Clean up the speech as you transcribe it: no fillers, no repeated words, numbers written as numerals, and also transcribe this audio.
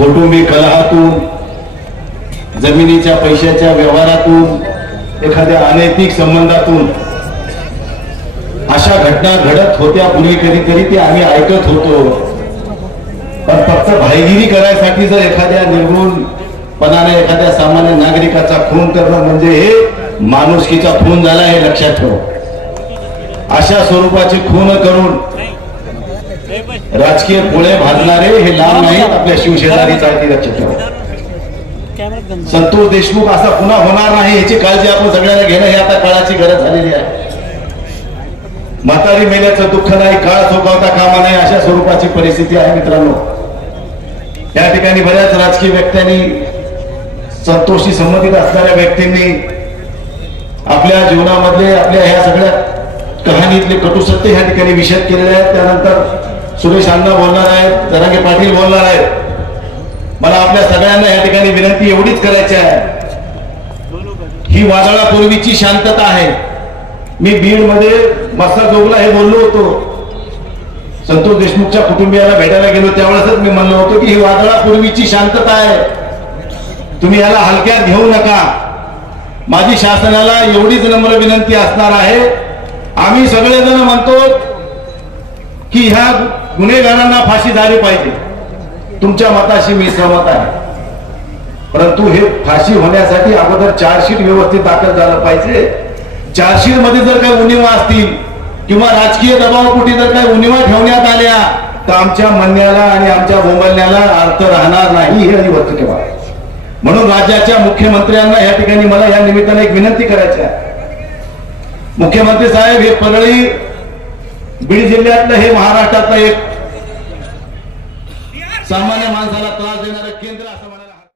कौटुंबिक कलहातून, जमिनीच्या पैशाच्या व्यवहारातून, एखाद्या अनैतिक संबंधातून अशा घटना घडत होत्या पूर्वी. कधीतरी ते आम्ही ऐकत होतो. पण फक्त भाईगिरी करायसाठी जर एखाद्या निर्गुणपणाने एखाद्या सामान्य नागरिकाचा खून करणं म्हणजे हे माणुसकीचा खून झाला हे लक्षात ठेवा. अशा स्वरूपाचे खून करून राजकीय पोळे भाजणारे हे लांब नाहीत, आपल्या शिवशेजारीच आहे ते लक्षात ठेवा. संतोष देशमुख असा पुन्हा होणार नाही याची काळजी आपण सगळ्यांना घेणं हे आता काळाची गरज झालेली आहे. म्हातारी मेल्याचं दुःख नाही, काळ चोकावता कामा नाही, अशा स्वरूपाची परिस्थिती आहे मित्रांनो. या ठिकाणी बऱ्याच राजकीय व्यक्त्यांनी, संतोषशी संबंधित असणाऱ्या व्यक्तींनी आपल्या जीवनामधले आपल्या ह्या सगळ्या कहाणीतले कटू सत्य ह्या ठिकाणी विषद केलेले आहेत. त्यानंतर सुरेश अण्णा बोलणार आहेत, जरांगे पाटील बोलणार आहेत. मला आपल्या सगळ्यांना या ठिकाणी विनंती एवढीच करायची आहे, ही वादळापूर्वीची शांतता आहे. मी बीड मध्ये मस्ताजोगला हे बोललो होतो, संतोष देशमुखच्या कुटुंबियाला भेटायला गेलो त्यावेळेसच मी म्हणलो होतो की ही वादळापूर्वीची शांतता आहे, तुम्ही याला हलक्यात घेऊ नका. माझी शासनाला एवढीच नम्र विनंती असणार आहे, आम्ही सगळेजण म्हणतो की ह्या गुन्हेगारांना फाशी झाली पाहिजे. तुमच्या मताशी मी सहमत आहे, परंतु हे फाशी होण्यासाठी अगोदर चार्जशीट व्यवस्थित दाखल झालं पाहिजे. चार्जशीट मध्ये जर काही उणिवा असतील किंवा राजकीय दबावापोटी जर काही उणिवा ठेवण्यात आल्या तर आमच्या म्हणण्याला आणि आमच्या बोंबलण्याला अर्थ राहणार नाही हे अनिवार्य ठेवा. म्हणून राज्याच्या मुख्यमंत्र्यांना या ठिकाणी मला या निमित्ताने एक विनंती करायची आहे. मुख्यमंत्री साहेब, हे परळी बीड जिल्ह्यातलं हे महाराष्ट्रातलं एक सामान्य माणसाला